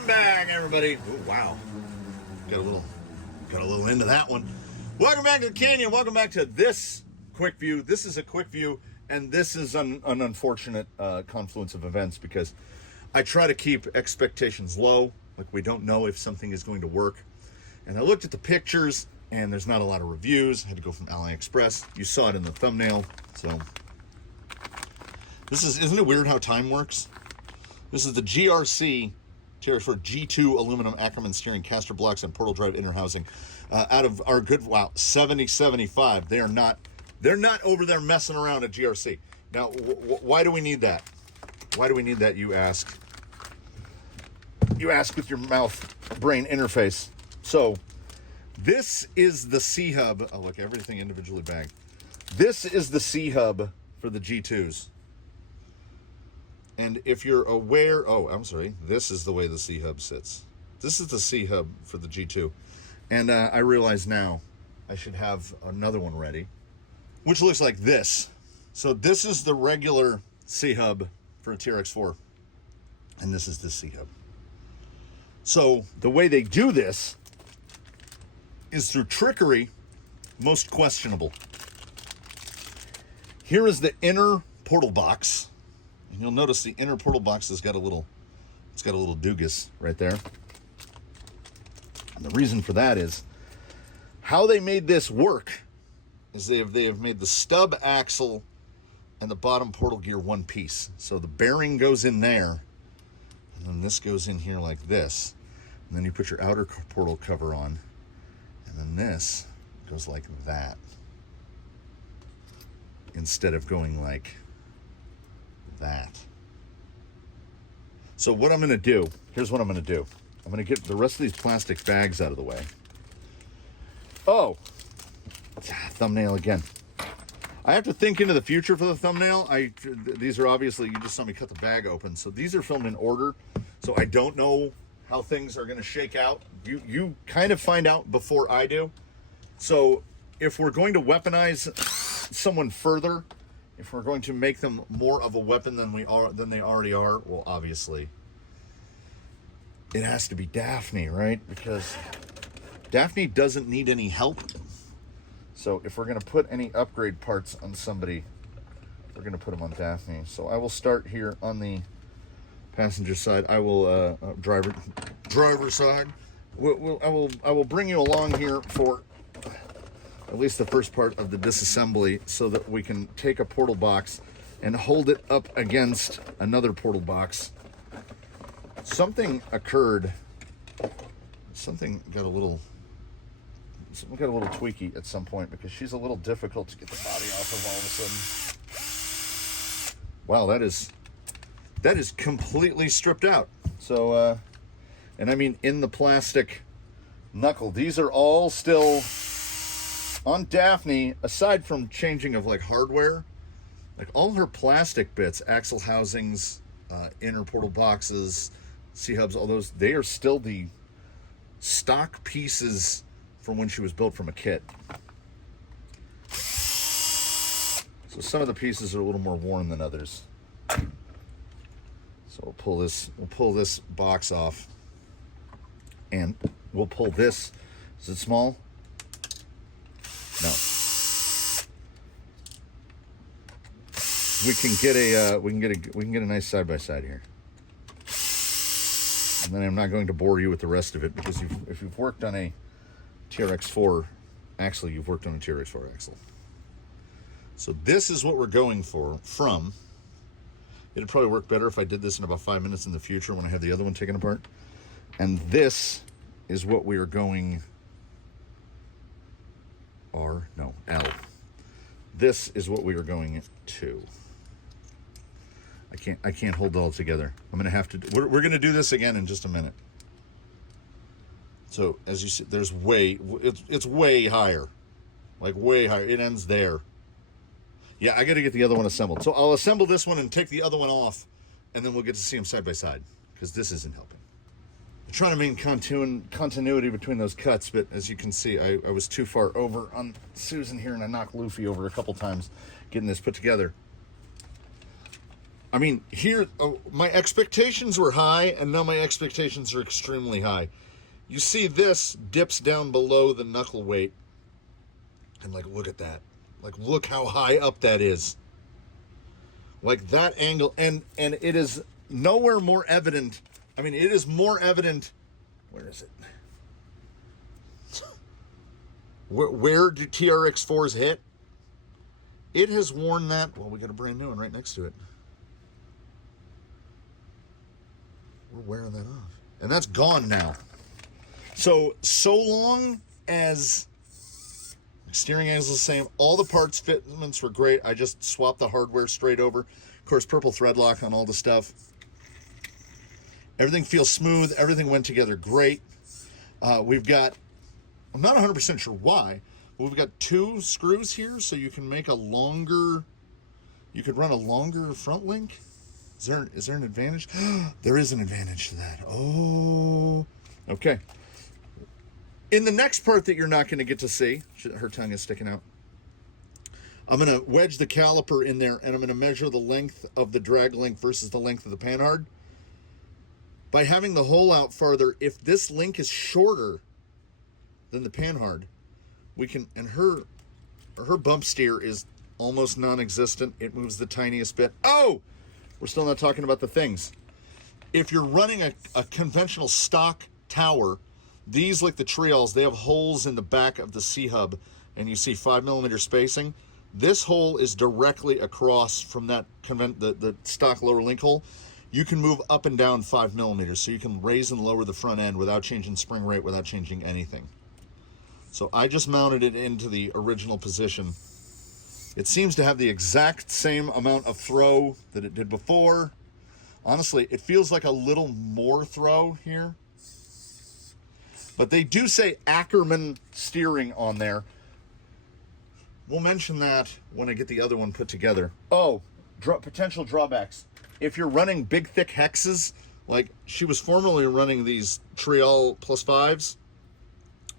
Welcome back, everybody. Oh, wow. Got a little into that one. Welcome back to the Canyon. Welcome back to this quick view. This is a quick view, and this is an unfortunate confluence of events because I try to keep expectations low. Like, we don't know if something is going to work. And I looked at the pictures, and there's not a lot of reviews. I had to go from AliExpress. You saw it in the thumbnail. So isn't it weird how time works? This is the GRC G2 aluminum Ackerman steering caster blocks and portal drive inner housing out of our good 7075. They're not over there messing around at GRC. Now, why do we need that? Why do we need that, you ask? You ask with your mouth brain interface. So this is the C-hub. Oh, look, everything individually bagged. This is the C-hub for the G2s. And if you're aware, this is the way the C-hub sits. This is the C-hub for the G2. And I realize now I should have another one ready, which looks like this. So this is the regular C-hub for a TRX4. And this is the C-hub. So the way they do this is through trickery, most questionable. Here is the inner portal box. And you'll notice the inner portal box has got a little doogus right there. And the reason for that is how they made this work is they have made the stub axle and the bottom portal gear one piece. So the bearing goes in there, and then this goes in here like this. And then you put your outer portal cover on, and then this goes like that. Instead of going like that. So what I'm going to do, here's what I'm going to do. I'm going to get the rest of these plastic bags out of the way. Oh, thumbnail again. I have to think into the future for the thumbnail. These are obviously, you just saw me cut the bag open. So these are filmed in order. So I don't know how things are going to shake out. You kind of find out before I do. So if we're going to weaponize someone further, if we're going to make them more of a weapon than they already are, well, obviously, it has to be Daphne, right? Because Daphne doesn't need any help. So if we're going to put any upgrade parts on somebody, we're going to put them on Daphne. So I will start here on the passenger side. I will driver side. I will bring you along here for at least the first part of the disassembly so that we can take a portal box and hold it up against another portal box. Something occurred. Something got a little tweaky at some point because she's a little difficult to get the body off of all of a sudden. Wow, that is completely stripped out. So, and I mean in the plastic knuckle. These are all still on Daphne, aside from changing of like hardware, like all her plastic bits, axle housings, inner portal boxes, C-hubs, all those, they are still the stock pieces from when she was built from a kit. So some of the pieces are a little more worn than others. So we'll pull this box off, and we'll pull this. Is it small? No. We can get a nice side by side here. And then I'm not going to bore you with the rest of it because if you've worked on a TRX4 axle, you've worked on a TRX4 axle. So this is what we're going from. It'd probably work better if I did this in about 5 minutes in the future when I have the other one taken apart. And this is what we are going L. This is what we are going to. I can't hold it all together. I'm going to have to, we're going to do this again in just a minute. So as you see, there's it's way higher, like way higher. It ends there. Yeah, I got to get the other one assembled. So I'll assemble this one and take the other one off, and then we'll get to see them side by side because this isn't helping. I'm trying to maintain continuity between those cuts, but as you can see, I was too far over on Susan here, and I knocked Luffy over a couple times getting this put together. I mean, here, my expectations were high, and now my expectations are extremely high. You see this dips down below the knuckle weight. And, like, look at that. Like, look how high up that is. Like, that angle. And it is nowhere more evident. I mean, it is more evident. Where is it? Where do TRX4s hit? It has worn that. Well, we got a brand new one right next to it. We're wearing that off. And that's gone now. So long as steering angle is the same, all the parts fitments were great. I just swapped the hardware straight over. Of course, purple thread lock on all the stuff. Everything feels smooth. Everything went together great. We've got, I'm not 100% sure why, but we've got 2 screws here, so you can make a longer, you could run a longer front link. Is there an advantage? There is an advantage to that. Oh, okay. In the next part that you're not going to get to see, her tongue is sticking out, I'm going to wedge the caliper in there, and I'm going to measure the length of the drag link versus the length of the panhard. By having the hole out farther, if this link is shorter than the panhard, we can, and her bump steer is almost non-existent. It moves the tiniest bit. Oh! We're still not talking about the things. If you're running a conventional stock tower, these, like the Trials, they have holes in the back of the C-hub, and you see 5mm spacing. This hole is directly across from that the stock lower link hole. You can move up and down 5mm, so you can raise and lower the front end without changing spring rate, without changing anything. So I just mounted it into the original position. It seems to have the exact same amount of throw that it did before. Honestly, it feels like a little more throw here. But they do say Ackerman steering on there. We'll mention that when I get the other one put together. Oh, potential drawbacks. If you're running big, thick hexes, like she was formerly running these Trial +5s,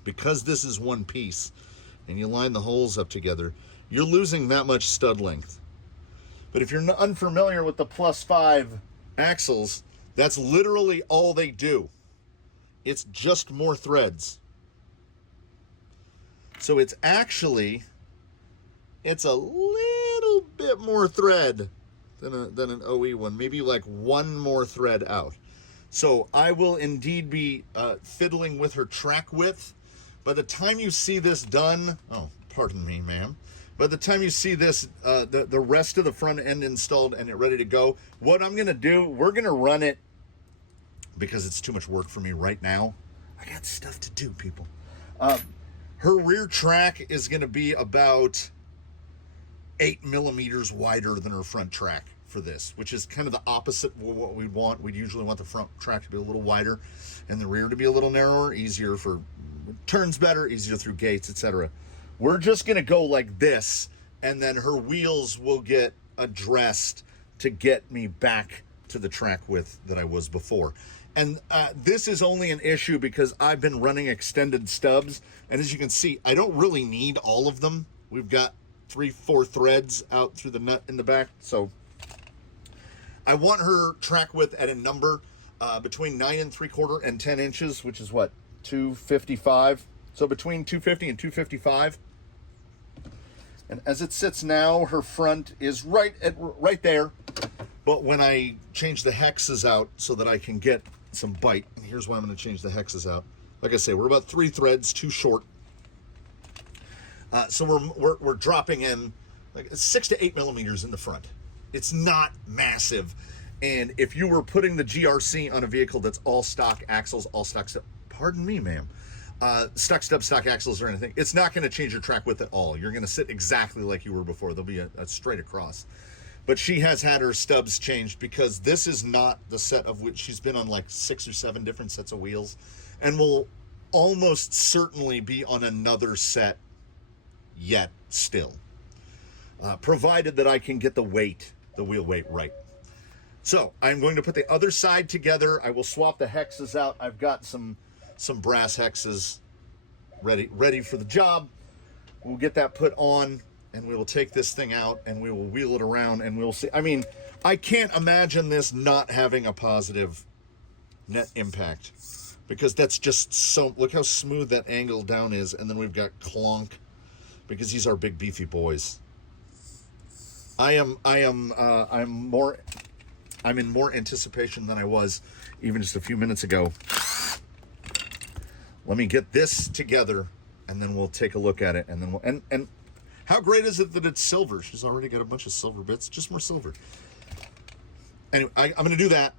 because this is one piece, and you line the holes up together, you're losing that much stud length. But if you're unfamiliar with the +5 axles, that's literally all they do. It's just more threads. So it's actually, it's a little bit more thread than an OE one, maybe like one more thread out. So I will indeed be fiddling with her track width. By the time you see this done, oh, pardon me, ma'am. By the time you see this, the rest of the front end installed and it ready to go, what I'm gonna do, we're gonna run it, because it's too much work for me right now. I got stuff to do, people. Her rear track is gonna be about 8mm wider than her front track for this, which is kind of the opposite of what we'd want. We'd usually want the front track to be a little wider and the rear to be a little narrower, easier for turns better, easier through gates, etc. We're just gonna go like this, and then her wheels will get addressed to get me back to the track width that I was before. And this is only an issue because I've been running extended stubs, and as you can see, I don't really need all of them. We've got 3-4 threads out through the nut in the back, so I want her track width at a number between 9 3/4 and 10 inches, which is what, 255. So between 250 and 255. And as it sits now, her front is right there. But when I change the hexes out so that I can get some bite, and here's why I'm going to change the hexes out. Like I say, we're about 3 threads too short. So we're dropping in like 6 to 8mm in the front. It's not massive. And if you were putting the GRC on a vehicle that's all stock axles, all stock stub, pardon me, ma'am, stock stub, stock axles or anything, it's not going to change your track width at all. You're going to sit exactly like you were before. There'll be a straight across. But she has had her stubs changed because this is not the set of which she's been on like 6 or 7 different sets of wheels, and will almost certainly be on another set yet still, provided that I can get the wheel weight right. So I'm going to put the other side together. I will swap the hexes out. I've got some brass hexes ready for the job. We'll get that put on, and we will take this thing out and we will wheel it around and we'll see. I mean, I can't imagine this not having a positive net impact, because that's just so, look how smooth that angle down is, and then we've got clonk, because these are big beefy boys. I'm in more anticipation than I was even just a few minutes ago. Let me get this together and then we'll take a look at it, and then we'll, and how great is it that it's silver? She's already got a bunch of silver bits, just more silver. Anyway, I'm going to do that.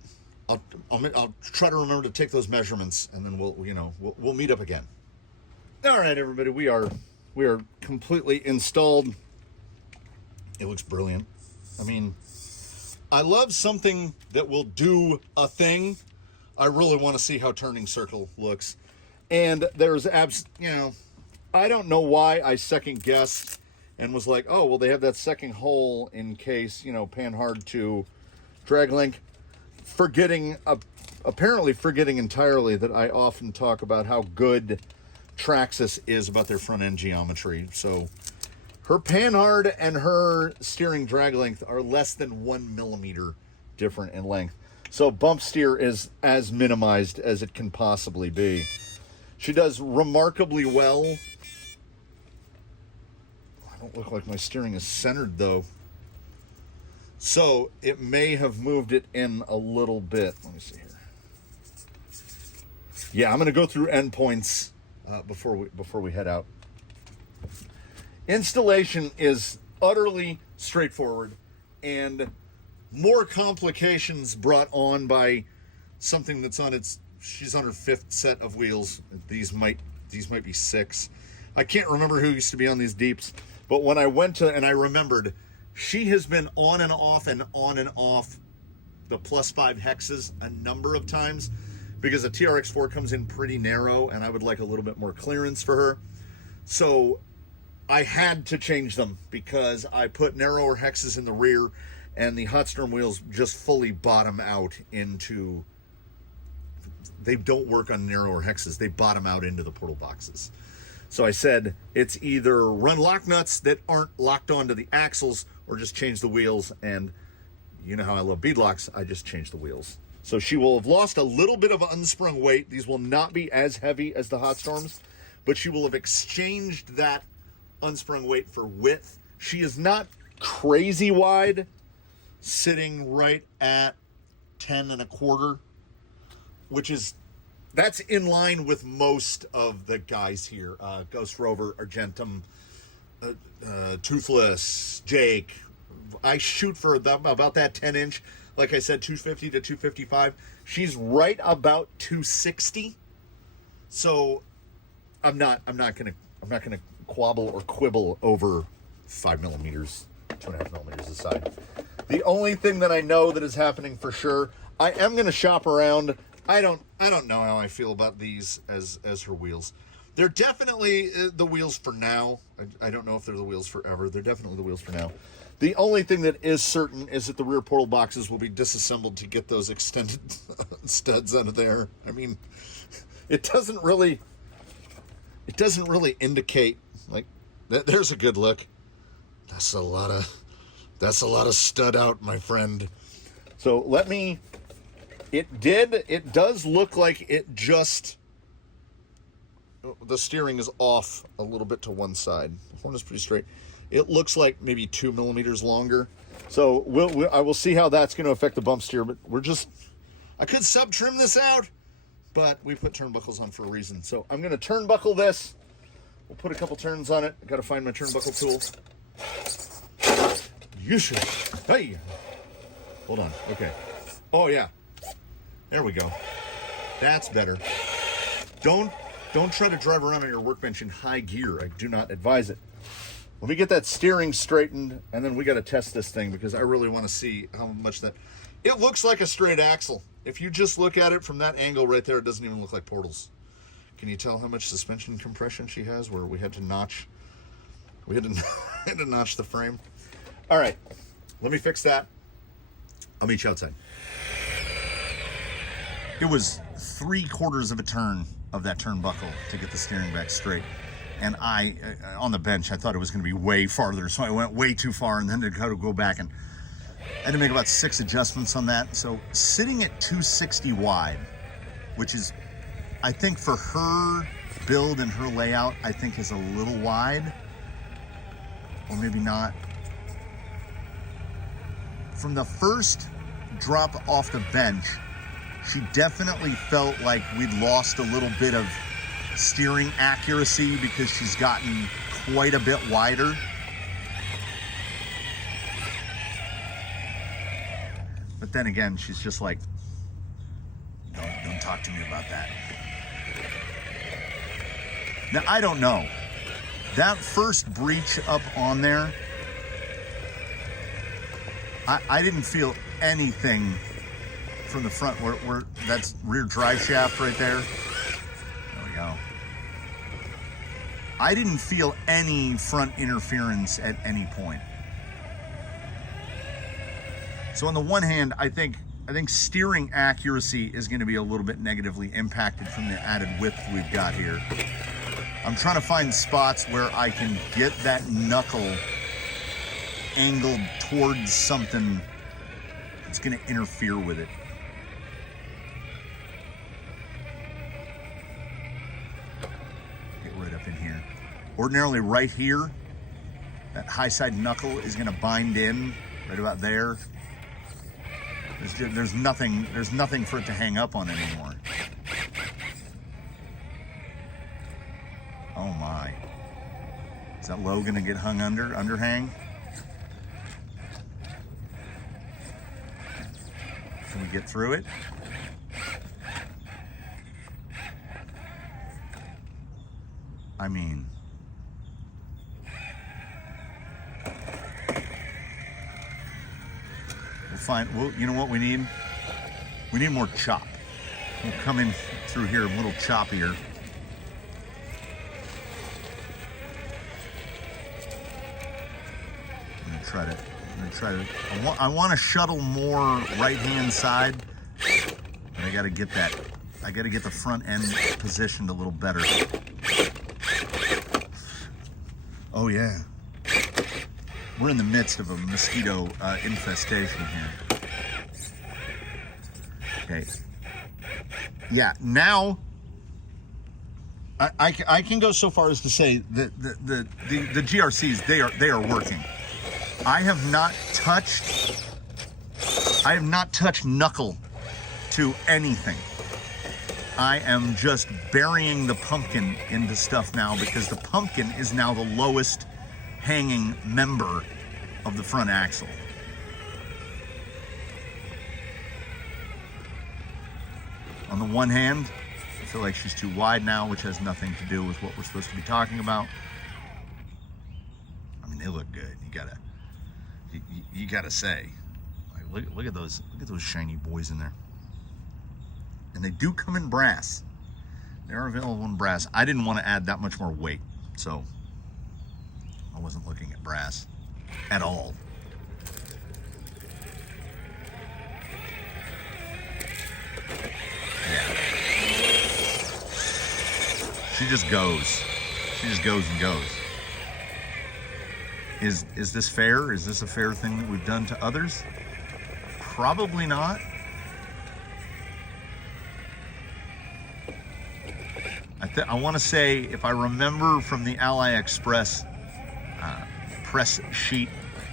I'll try to remember to take those measurements, and then we'll meet up again. All right, everybody, we are completely installed. It looks brilliant. I mean, I love something that will do a thing. I really want to see how Turning Circle looks. And there's I don't know why I second guessed and was like, oh, well, they have that second hole in case, pan hard to drag link. Apparently forgetting entirely that I often talk about how good Traxxas is about their front end geometry. So her panhard and her steering drag length are less than 1 millimeter different in length. So bump steer is as minimized as it can possibly be. She does remarkably well. I don't look like my steering is centered though. So it may have moved it in a little bit. Let me see here. Yeah, I'm going to go through endpoints before we head out. Installation is utterly straightforward, and more complications brought on by something that's on its. She's on her 5th set of wheels. These might be 6. I can't remember who used to be on these deeps, but when I went to and I remembered, she has been on and off the +5 hexes a number of times, because a TRX4 comes in pretty narrow and I would like a little bit more clearance for her. So I had to change them because I put narrower hexes in the rear and the Hotstorm wheels just fully bottom out into, they don't work on narrower hexes. They bottom out into the portal boxes. So I said, it's either run lock nuts that aren't locked onto the axles or just change the wheels. And you know how I love beadlocks. I just changed the wheels. So she will have lost a little bit of unsprung weight. These will not be as heavy as the Hotstorms, but she will have exchanged that unsprung weight for width. She is not crazy wide, sitting right at 10 1/4, that's in line with most of the guys here. Ghost Rover, Argentum, Toothless, Jake. I shoot for about that 10-inch. Like I said, 250 to 255. She's right about 260. So I'm not gonna quabble or quibble over 5 millimeters, 2.5 millimeters aside. The only thing that I know that is happening for sure, I am gonna shop around. I don't know how I feel about these as her wheels. They're definitely the wheels for now. I don't know if they're the wheels forever. They're definitely the wheels for now. The only thing that is certain is that the rear portal boxes will be disassembled to get those extended studs out of there. I mean, it doesn't really indicate, like, there's a good look. That's a lot of stud out, my friend. So it does look like it just, the steering is off a little bit to one side. The horn is pretty straight. It looks like maybe 2 millimeters longer. So I will see how that's going to affect the bump steer, but I could sub-trim this out, but we put turnbuckles on for a reason. So I'm going to turnbuckle this. We'll put a couple turns on it. I got to find my turnbuckle tool. You should. Hey. Hold on. Okay. Oh, yeah. There we go. That's better. Don't try to drive around on your workbench in high gear. I do not advise it. Let me get that steering straightened, and then we got to test this thing because I really want to see how much that... It looks like a straight axle. If you just look at it from that angle right there, it doesn't even look like portals. Can you tell how much suspension compression she has where we had to notch... We had to notch the frame. All right. Let me fix that. I'll meet you outside. It was 3/4 of a turn of that turnbuckle to get the steering back straight. And on the bench, I thought it was going to be way farther, so I went way too far, and then to go back, and I had to make about 6 adjustments on that. So sitting at 260 wide, which is, I think for her build and her layout, I think is a little wide, or maybe not. From the first drop off the bench, she definitely felt like we'd lost a little bit of steering accuracy because she's gotten quite a bit wider. But then again, she's just like, don't talk to me about that. Now, I don't know. That first breach up on there, I didn't feel anything from the front where that's rear drive shaft right there. There we go. I didn't feel any front interference at any point. So on the one hand, I think steering accuracy is going to be a little bit negatively impacted from the added width we've got here. I'm trying to find spots where I can get that knuckle angled towards something that's going to interfere with it. Get right up in here. Ordinarily right here, that high side knuckle is going to bind in right about there. There's nothing for it to hang up on anymore. Oh my. Is that low gonna get hung underhang? Can we get through it? I mean, you know what we need? We need more chop. We'll come in through here a little choppier. I'm gonna try to, I want to shuttle more right-hand side, but I gotta get the front end positioned a little better. Oh yeah. We're in the midst of a mosquito infestation here. Okay. Yeah, now I can go so far as to say that the GRCs, they are working. I have not touched knuckle to anything. I am just burying the pumpkin into stuff now because the pumpkin is now the lowest hanging member of the front axle. On the one hand, I feel like she's too wide now, which has nothing to do with what we're supposed to be talking about. I mean, they look good. You gotta say, like, look at those shiny boys in there. And they do come in brass. They are available in brass. I didn't want to add that much more weight, so I wasn't looking at brass at all. Yeah. She just goes. She just goes and goes. Is this fair? Is this a fair thing that we've done to others? Probably not. I want to say, if I remember from the Ally Express press sheet,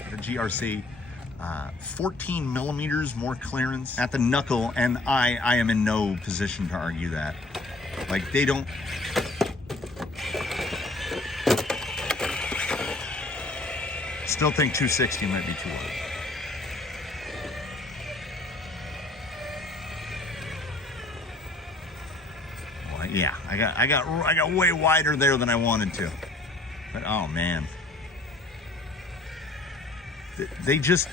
the GRC, 14 millimeters more clearance at the knuckle, and I am in no position to argue that. Like, they don't... Still think 260 might be too low. Yeah, I got way wider there than I wanted to. But oh man. The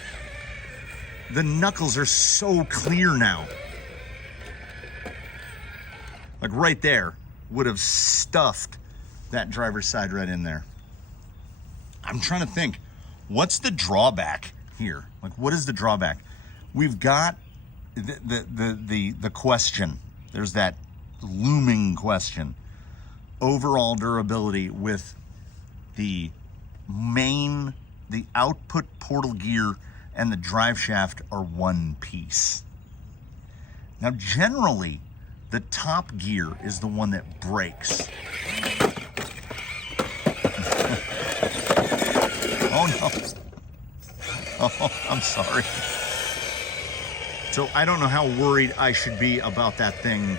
knuckles are so clear now. Like right there would have stuffed that driver's side right in there. I'm trying to think, what's the drawback here? Like, what is the drawback? We've got the question. There's that looming question overall durability with the output portal gear and the drive shaft are one piece. Now, generally, the top gear is the one that breaks. Oh no. Oh, I'm sorry. So I don't know how worried I should be about that thing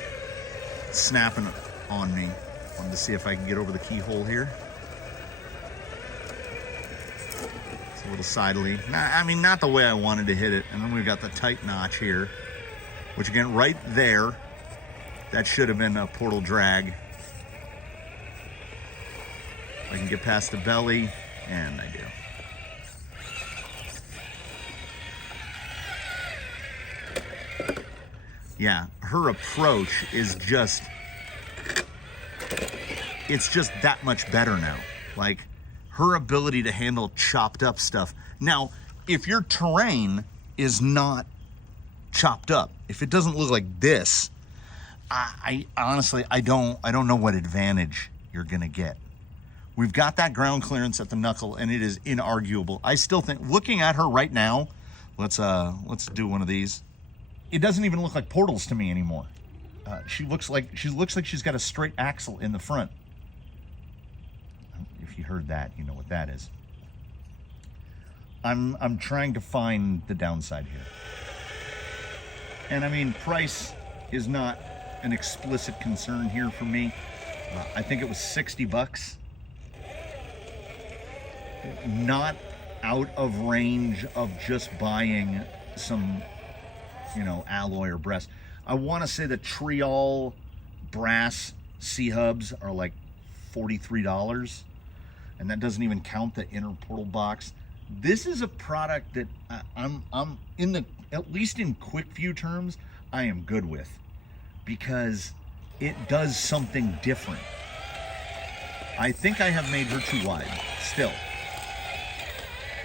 snapping on me. I wanted to see if I can get over the keyhole here. It's a little sidely. I mean, not the way I wanted to hit it. And then we've got the tight notch here, which again, right there, that should have been a portal drag. I can get past the belly, and I do. Yeah, her approach is just, it's just that much better now. Like, her ability to handle chopped up stuff. Now, if your terrain is not chopped up, if it doesn't look like this, I honestly, I don't know what advantage you're gonna get. We've got that ground clearance at the knuckle, and it is inarguable. I still think, looking at her right now, let's do one of these. It doesn't even look like portals to me anymore. She looks like she's got a straight axle in the front. If you heard that, you know what that is. I'm trying to find the downside here. And I mean, price is not an explicit concern here for me. I think it was 60 bucks. Not out of range of just buying some, you know, alloy or brass. I want to say the Triol brass C-hubs are like $43, and that doesn't even count the inner portal box. This is a product that I'm in the, at least in Quickview terms, I am good with, because it does something different. I think I have made her too wide still.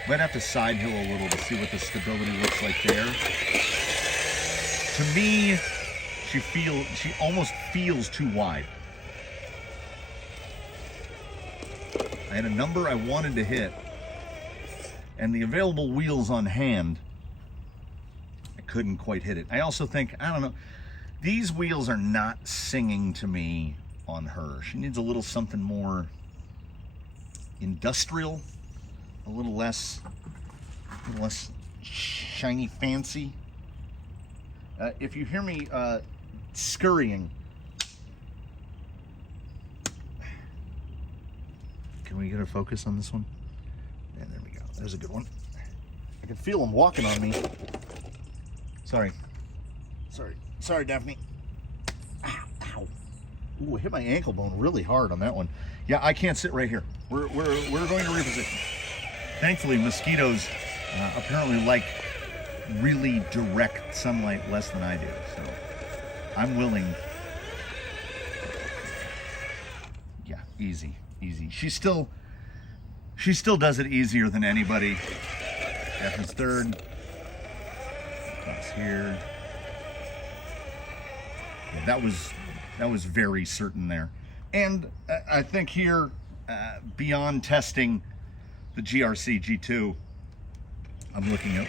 Might have to side hill a little to see what the stability looks like there. To me, she almost feels too wide. I had a number I wanted to hit, and the available wheels on hand, I couldn't quite hit it. I also think, I don't know, these wheels are not singing to me on her. She needs a little something more industrial, a little less shiny fancy. If you hear me scurrying, can we get a focus on this one? Yeah, there we go. There's a good one. I can feel them walking on me. Sorry, Daphne. Ow. Ooh, I hit my ankle bone really hard on that one. Yeah, I can't sit right here. We're going to reposition. Thankfully, mosquitoes apparently like really direct sunlight less than I do, so I'm willing. Yeah, easy. She still does it easier than anybody. Daphne's third. Across here. Yeah, that was very certain there. And I think here, beyond testing the GRC G2, I'm looking at,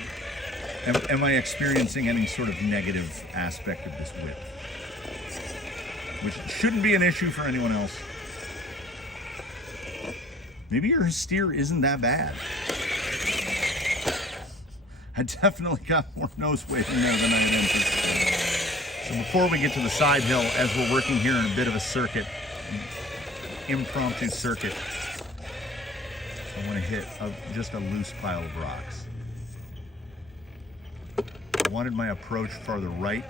am I experiencing any sort of negative aspect of this width? Which shouldn't be an issue for anyone else. Maybe your steer isn't that bad. I definitely got more nose weight in there than I had anticipated. So before we get to the side hill, as we're working here in a bit of a circuit, impromptu circuit, I want to hit just a loose pile of rocks. I wanted my approach farther right.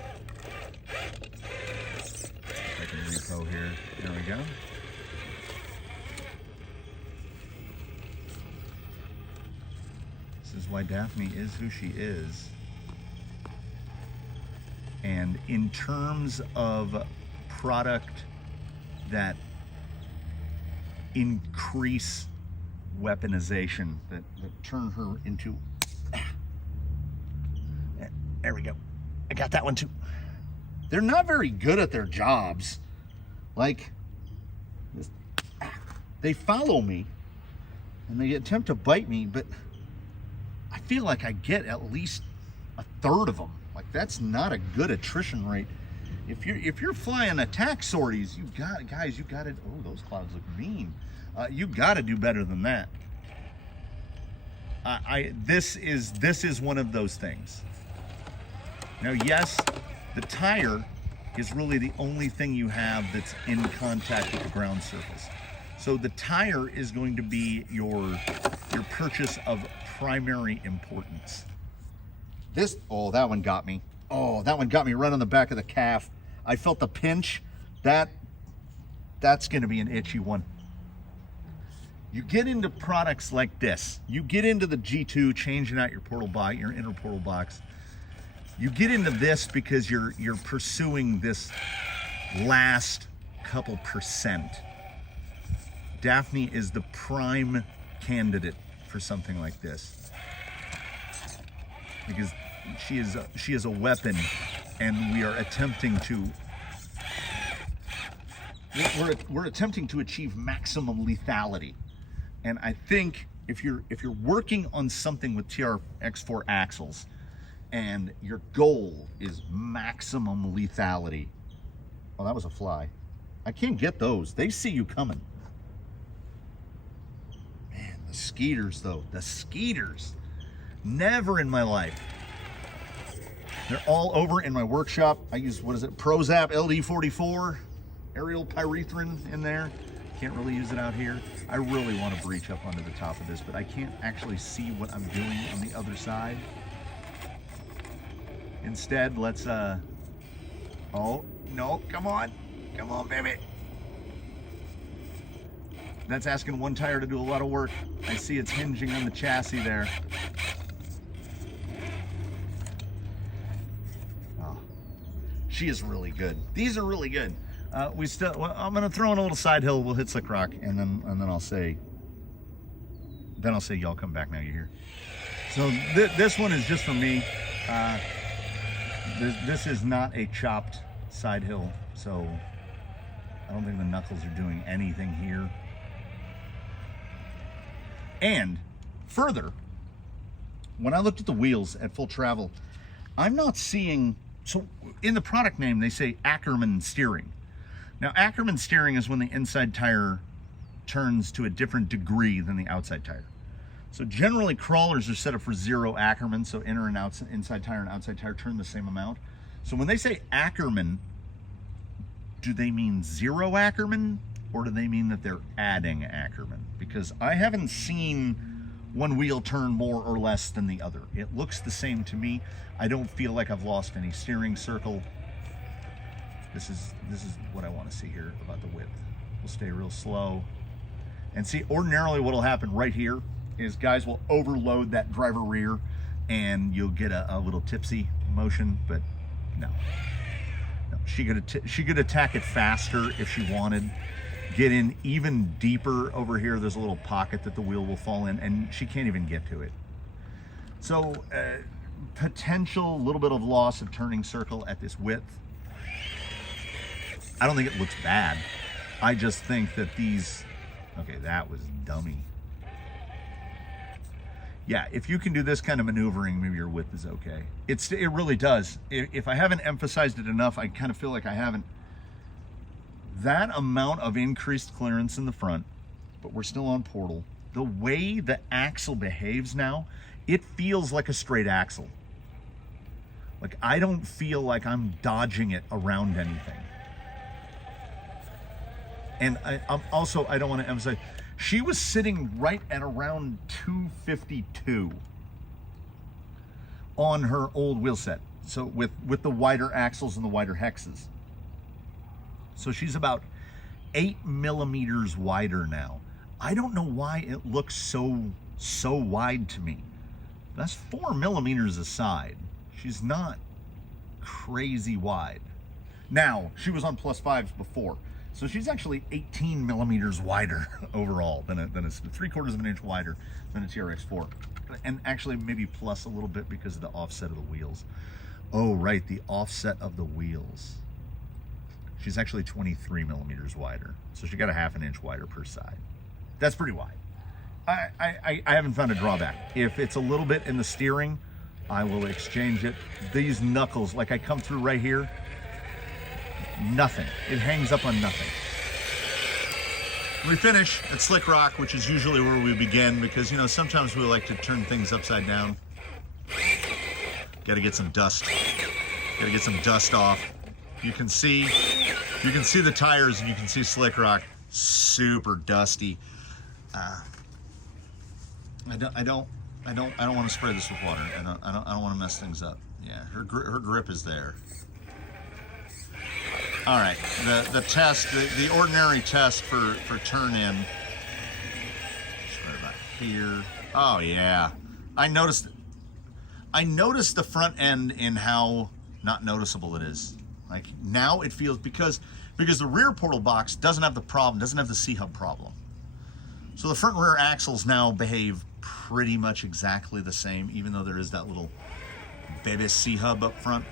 I can repo here. There we go. This is why Daphne is who she is. And in terms of product that increase weaponization, that turn her into, there we go. I got that one too. They're not very good at their jobs. Like, they follow me and they attempt to bite me, but I feel like I get at least a third of them. Like, that's not a good attrition rate. If you're flying attack sorties, you got to. Oh, those clouds look mean. You got to do better than that. This is one of those things. Now, yes, the tire is really the only thing you have that's in contact with the ground surface. So the tire is going to be your purchase of primary importance. Oh, that one got me. Oh, that one got me right on the back of the calf. I felt the pinch. That's going to be an itchy one. You get into products like this. You get into the G2, changing out your inner portal box. You get into this because you're pursuing this last couple percent. Daphne is the prime candidate for something like this because she is a weapon, and we are attempting to we're attempting to achieve maximum lethality. And I think if you're working on something with TRX4 axles and your goal is maximum lethality, oh, that was a fly. I can't get those. They see you coming. Man, the skeeters though, the skeeters. Never in my life. They're all over in my workshop. I use, what is it, ProZap LD44, aerial pyrethrin in there. Can't really use it out here. I really want to breach up onto the top of this, but I can't actually see what I'm doing on the other side. Instead, let's, oh, no, come on, baby. That's asking one tire to do a lot of work. I see it's hinging on the chassis there. Oh, she is really good. These are really good. I'm gonna throw in a little side hill. We'll hit Slick Rock, and then I'll say y'all come back now. You're here. So this one is just for me. This is not a chopped side hill, so I don't think the knuckles are doing anything here. And further, when I looked at the wheels at full travel, I'm not seeing. So in the product name, they say Ackerman steering. Now, Ackerman steering is when the inside tire turns to a different degree than the outside tire. So generally, crawlers are set up for 0 Ackerman, so inner and inside tire and outside tire turn the same amount. So when they say Ackerman, do they mean 0 Ackerman, or do they mean that they're adding Ackerman? Because I haven't seen one wheel turn more or less than the other. It looks the same to me. I don't feel like I've lost any steering circle. This is what I want to see here about the width. We'll stay real slow. And see, ordinarily what'll happen right here is guys will overload that driver rear and you'll get a little tipsy motion, but no. She could attack it faster if she wanted. Get in even deeper over here. There's a little pocket that the wheel will fall in, and she can't even get to it. So potential little bit of loss of turning circle at this width. I don't think it looks bad. I just think that these, okay, that was dummy. Yeah, if you can do this kind of maneuvering, maybe your width is okay. It really does. If I haven't emphasized it enough, I kind of feel like I haven't. That amount of increased clearance in the front, but we're still on portal. The way the axle behaves now, it feels like a straight axle. Like, I don't feel like I'm dodging it around anything. And I don't want to emphasize, she was sitting right at around 252 on her old wheel set. So with the wider axles and the wider hexes. So she's about 8 millimeters wider now. I don't know why it looks so wide to me. That's 4 millimeters a side. She's not crazy wide. Now, she was on +5s before. So she's actually 18 millimeters wider overall than a 3/4 of an inch wider than a TRX4. And actually maybe plus a little bit because of the offset of the wheels. Oh, right, the offset of the wheels. She's actually 23 millimeters wider. So she got a 1/2 inch wider per side. That's pretty wide. I haven't found a drawback. If it's a little bit in the steering, I will exchange it. These knuckles, like I come through right here, nothing. It hangs up on nothing. We finish at Slick Rock, which is usually where we begin because, you know, sometimes we like to turn things upside down. Got to get some dust. Got to get some dust off. You can see the tires and you can see Slick Rock, super dusty. I don't want to spray this with water. I don't want to mess things up. Yeah, her grip is there. All right, the test, the ordinary test for turn in. Just right about here. Oh yeah, I noticed the front end in how not noticeable it is. Like now it feels because the rear portal box doesn't have the problem, doesn't have the C-hub problem. So the front and rear axles now behave pretty much exactly the same, even though there is that little baby C-hub up front.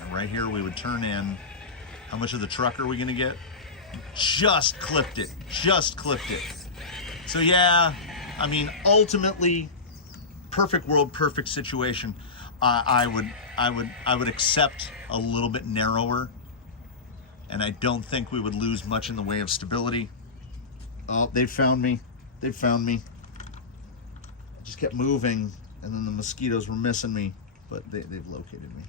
And right here we would turn in. How much of the truck are we gonna get? Just clipped it, just clipped it. So yeah, I mean, ultimately, perfect world, perfect situation. I would accept a little bit narrower, and I don't think we would lose much in the way of stability. Oh, they found me. They found me. I just kept moving, and then the mosquitoes were missing me, but they've located me.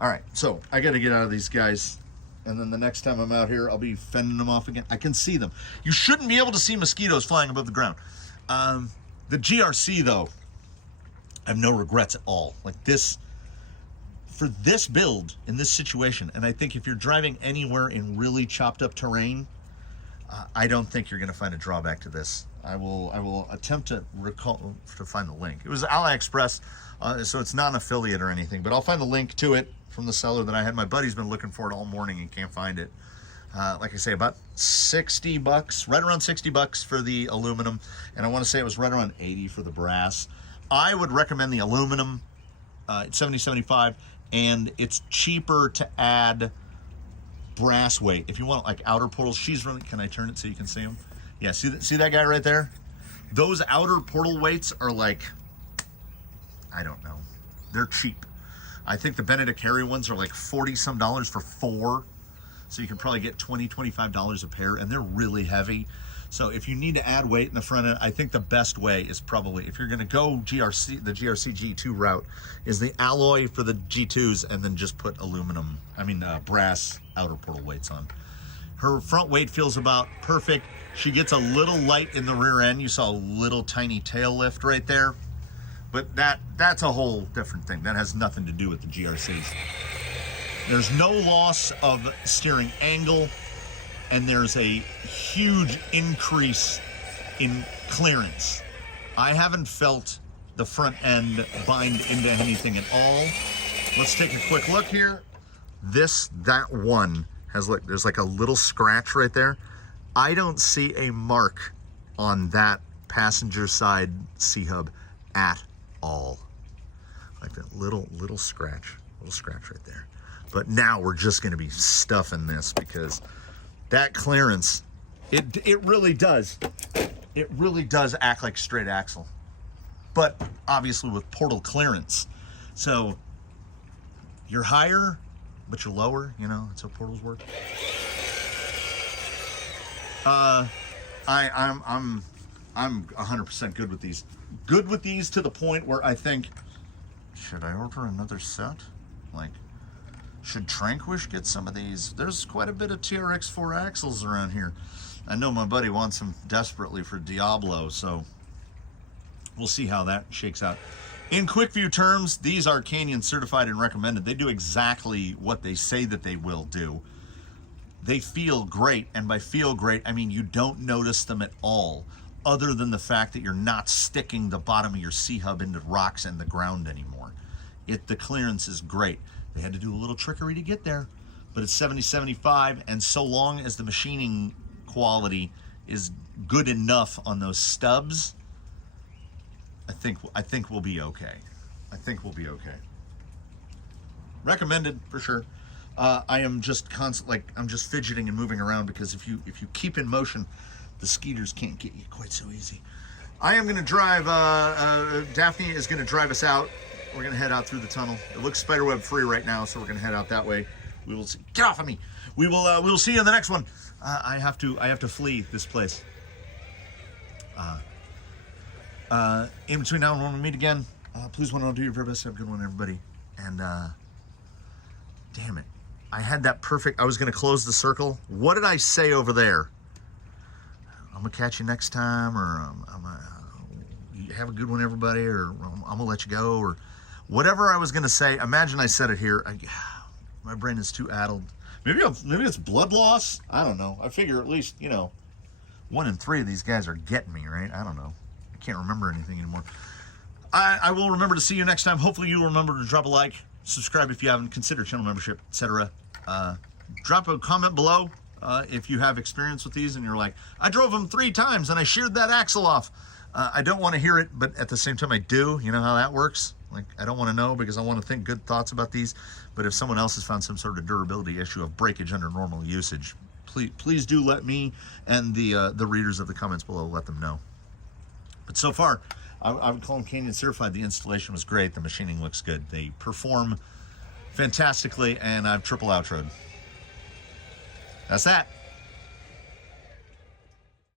All right, so I got to get out of these guys, and then the next time I'm out here, I'll be fending them off again. I can see them. You shouldn't be able to see mosquitoes flying above the ground. The GRC, though, I have no regrets at all. Like this, for this build, in this situation, and I think if you're driving anywhere in really chopped up terrain, I don't think you're going to find a drawback to this. I will attempt to find the link. It was AliExpress, so it's not an affiliate or anything, but I'll find the link to it from the seller that I had. My buddy's been looking for it all morning and can't find it. Like I say, about 60 bucks, right around 60 bucks for the aluminum, and I want to say it was right around 80 for the brass. I would recommend the aluminum, it's 70-75, and it's cheaper to add brass weight. If you want like outer portals, she's running, can I turn it so you can see them? Yeah, see that guy right there? Those outer portal weights are like, I don't know, they're cheap. I think the Benedict Harry ones are like $40 some for 4. So you can probably get $20, $25 a pair, and they're really heavy. So if you need to add weight in the front end, I think the best way is probably, if you're gonna go the GRC G2 route, is the alloy for the G2s and then just put brass outer portal weights on. Her front weight feels about perfect. She gets a little light in the rear end. You saw a little tiny tail lift right there, but that's a whole different thing. That has nothing to do with the GRCs. There's no loss of steering angle, and there's a huge increase in clearance. I haven't felt the front end bind into anything at all. Let's take a quick look here. That one has, look, there's like a little scratch right there. I don't see a mark on that passenger side C-hub at all. Like that little scratch right there. But now we're just gonna be stuffing this because that clearance, it really does act like straight axle, but obviously with portal clearance. So you're higher, but you're lower, you know, that's how portals work. I'm 100% good with these. Good with these to the point where I think, should I order another set? Like, should Tranquish get some of these? There's quite a bit of TRX4 axles around here. I know my buddy wants them desperately for Diablo, so we'll see how that shakes out. In Quickview terms, these are Canyon certified and recommended. They do exactly what they say that they will do. They feel great, and by feel great, I mean you don't notice them at all, other than the fact that you're not sticking the bottom of your C-hub into rocks and the ground anymore. The clearance is great. They had to do a little trickery to get there, but it's 70-75, and so long as the machining quality is good enough on those stubs, I think we'll be okay. I think we'll be okay. Recommended for sure. I am just I'm just fidgeting and moving around because if you keep in motion, The skeeters can't get you quite so easy. I am going to drive, Daphne is going to drive us out. We're going to head out through the tunnel. It looks spiderweb free right now, so we're going to head out that way. We will see. Get off of me. We will see you in the next one. I have to flee this place. In between now and when we meet again, please want to do your very best. Have a good one, everybody. And damn it, I had that perfect. I was going to close the circle. What did I say over there? I'm gonna catch you next time, or have a good one, everybody, or I'm gonna let you go, or whatever I was gonna say. Imagine I said it here. My brain is too addled. Maybe it's blood loss. I don't know. I figure at least 1 in 3 of these guys are getting me, right? I don't know. I can't remember anything anymore. I will remember to see you next time. Hopefully you'll remember to drop a like, subscribe if you haven't, consider channel membership, etc. Drop a comment below if you have experience with these and you're like, I drove them 3 times and I sheared that axle off. I don't want to hear it, but at the same time I do. You know how that works? Like, I don't want to know because I want to think good thoughts about these. But if someone else has found some sort of durability issue of breakage under normal usage, please do let me and the readers of the comments below let them know. But so far, I would call them Canyon certified. The installation was great. The machining looks good. They perform fantastically, and I've triple outroed. That's that.